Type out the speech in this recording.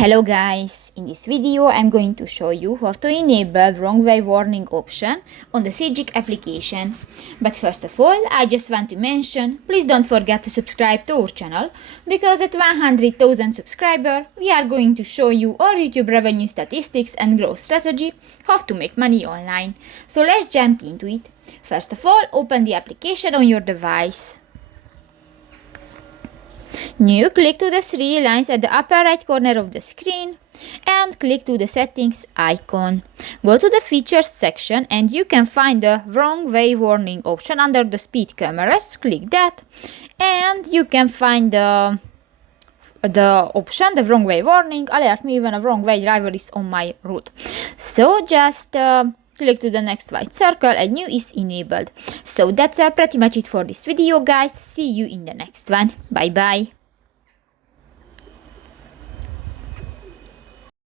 Hello guys, in this video I'm going to show you how to enable wrong way warning option on the Sygic application. But first of all, I just want to mention, please don't forget to subscribe to our channel, because at 100,000 subscribers we are going to show you our YouTube revenue statistics and growth strategy, how to make money online. So let's jump into it. First of all, open the application on your device. Now click to the three lines at the upper right corner of the screen and click to the settings icon. Go to the features section and you can find the wrong way warning option under the speed cameras. Click that and you can find the option, the wrong way warning, alert me when a wrong way driver is on my route. So just click to the next white circle and new is enabled. So that's pretty much it for this video guys. See you in the next one. Bye bye.